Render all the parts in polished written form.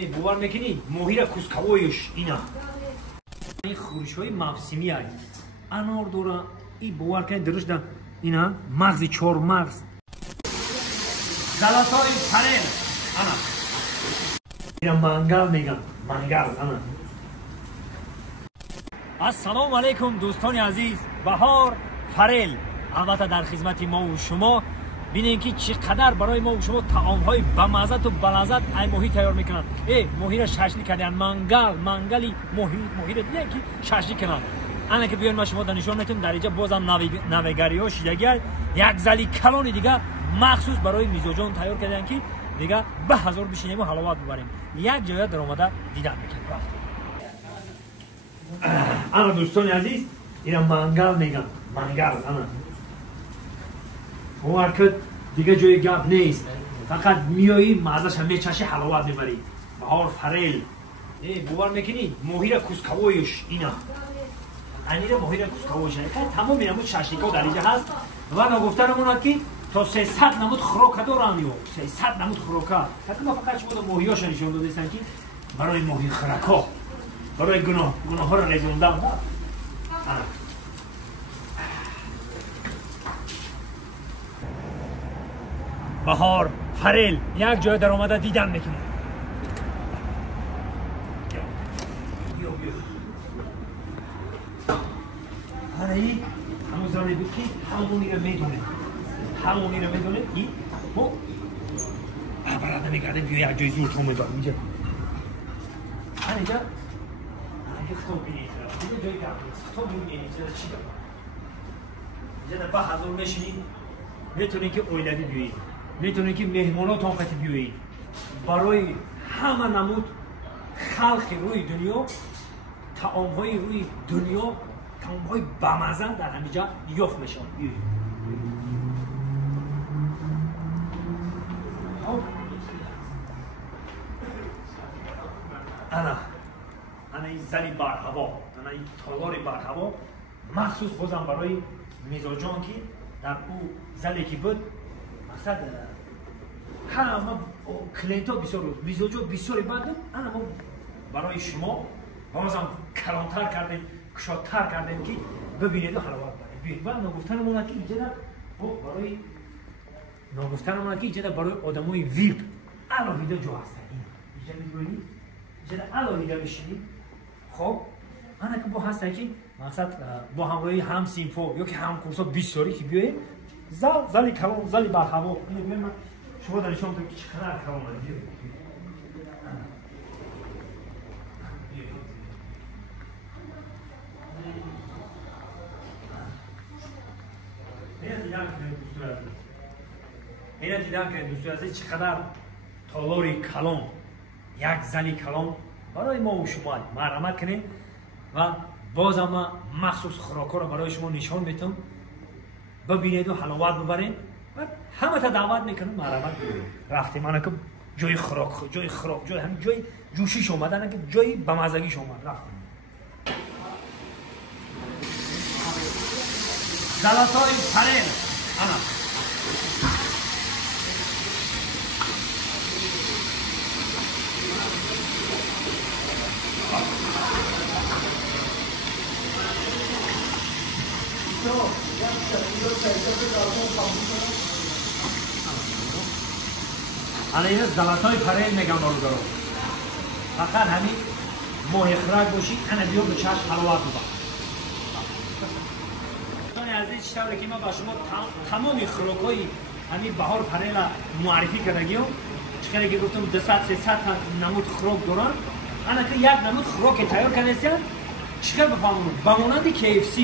باور میکنی ماهی را کوسکوایش اینا این خورش های موسمی های انار داره این باور کنید درش ده اینا مغز چهار مغز زلاتای فرل انا اینا منگل میگن منگل انا السلام علیکم دوستان عزیز بهار فرل البته در خدمت ما و شما ببینید که چقدر برای ما و شما طعام‌های بمزه و بلذت ای ماهی تیار میکنن ماهی را ششلی کردن منگلی ماهی را دیگه که ششلی کنن انا که بیان ما شما نشون میتونم در اینجا بازم نویگری ها شیدگی یک زلی کلان دیگه مخصوص برای میزوجان تیار کردن که دیگه به هزار بشینیم و حلاوت ببریم یک جای در اومده دیدن میکنیم انا دوستان عزیز اینا منگل میگن منگل انا مارکت دیگه جای گپ نیست فقط میایی مازش هم میچشی حلاوت میبری بهار فرل باور میکنی ماهی را کوسکوایش اینا انیره ماهی را کوسکوایش تمام اینمون ششلیکا در اینجا هست و گفتنمون که تا 300 نمود خوراک دارن یو 300 نمود خوراک حتی ما فقط شما ماهیاش نشون دادن که برای ماهی خوراکا برای گناه ها را رزوندن بهار فرل یک جای در آمده دیدن میکنه هنایی همون زنی بود که همونی رو میدونه این ما برده میگردیم بیا یک جای زور تو میدارم اینجا اینجا خطاب بینید اینجا جای گرد نیست خطاب بینید اینجا چی دارم اینجا در 1000 میشینید میتونید که اویلدی بیایید میتونید که مهمانات آمدید بیایید برای همه نمود خلق روی دنیا طعام‌های روی دنیا طعام‌های بمزه در همینجا یافت میشن انا این زلی بر هوا انا این تالاری بر هوا مخصوص بازم برای میزاجان که در او زلی که بود مقصد همه کلینتا بسیار بود میزاجا بسیاری بعد انا ما برای شما بازم کلانتر کردیم کشاتر کردیم که ببینید و حلاوت برید و نگفتنمون که اینجا برای نگفتنمون که اینجا برای آدمای ویپ الهیده جو هستن اینجا می‌بینید اینجا الهیده میشینید خب انا که با هستن که مقصد با همراهی هم سینفو یا که هم کورسا بسیاری که بیایید زلی کلام زلی بر هوا اینو بیایم شما در نشان میدم که چقدر کلام بیایید اینا دیدم که دوستان عزیز چقدر تالاری کلام یک زلی کلام برای ما و شما مرحمت کنیم و باز هم مخصوص خوراک‌ها رو برای شما نشان میتونم ببینید و حلاوت ببرید و همه تا دعوت میکنم مرحمت کنید رفتیم من که جای خوراک جای هم جای جوشیش اومدن که جای بمزگیش اومد رفتیم زلاتای فرل انا انا این زلاتای فرل میگم برادران فقط همین ماهی خوراک باشی انا بیا به چشم حلاوت ببر دوستان عزیز چطوره که ما با شما تمام خوراک‌های همین بهار فرل معرفی کردیم چقدر که گفتم 200-300 نمود خوراک دارن انا که یک نمود خوراک تیار کنیستن چقدر بفهمون بمانند KFC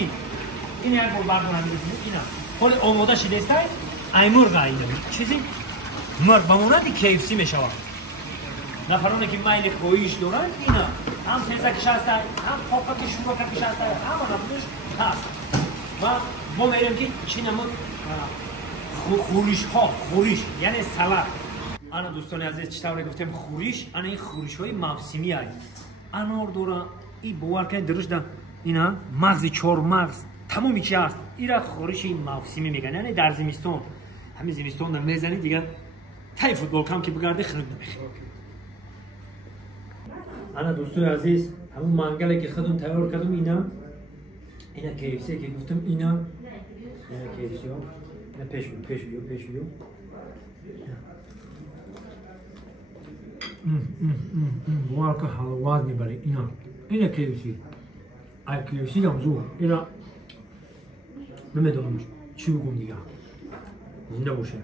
این یک بار بردارم بزنید اینا حال آماده شده است ای مرغ اینجا چیزی مرغ بمانند KFC میشود نفرانی که میل خواهیش دارن اینا هم سیسکش هست هم پاپکش شوراکش هست همه نمودش هست و ما میریم که چی نمود خوریش یعنی سلات انا دوستان عزیز چطور گفتم خوریش انا این خوریش های موسمی هست انار داره این باور کنید درش ده اینا مغز چهار مغز تمامی چی هست این را خوریش موسمی میگن یعنی در زمستان همین زمستان میزنی دیگه تای فوتبال کم که بگرده خرید نمیخواد انا دوستای عزیز همون منگلی که خودم تیار کردم اینا KFC که گفتم اینا KFC ها اینا پیش بیو والله حلوات میبری اینا KFC ای KFC هم زور اینا نمیدونم چی بگم دیگه زنده باشه